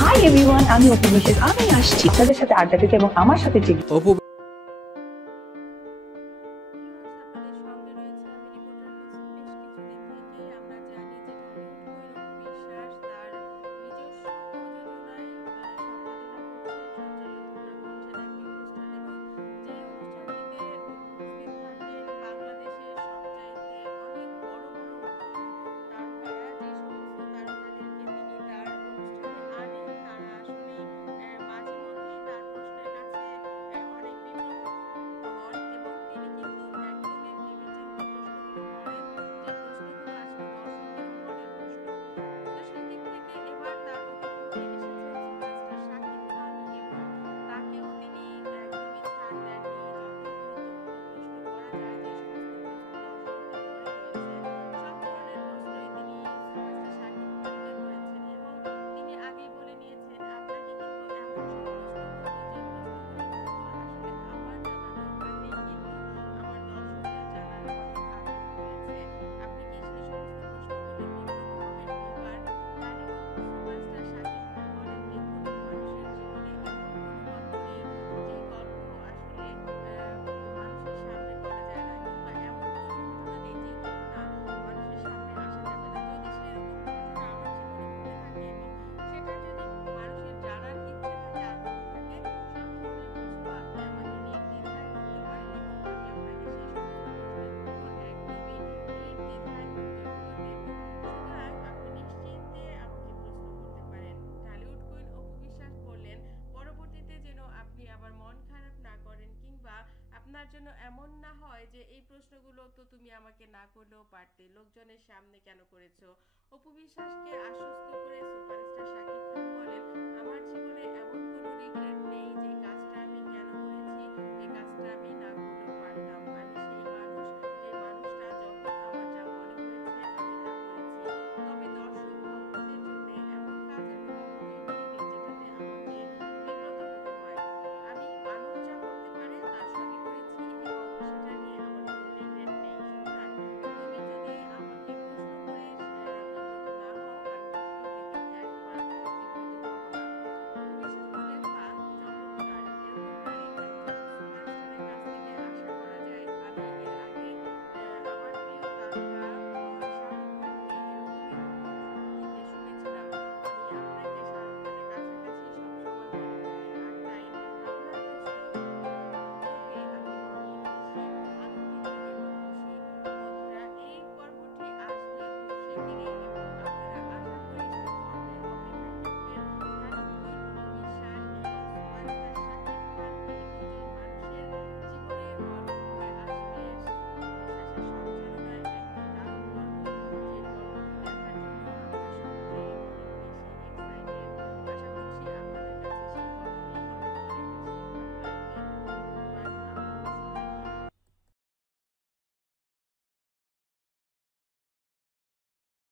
Hi everyone, আমি অপু বিশ্বাস। আমি আসছি আপনাদের সাথে আড্ডা দিতে এবং আমার সাথে যে অপু আপনার জন্য এমন না হয় যে এই প্রশ্নগুলো তো তুমি আমাকে না করলেও পারতে, লোকজনের সামনে কেন করেছো? অপু বিশ্বাসকে আশ্বস্ত করে সুপারস্টার শাকিব খান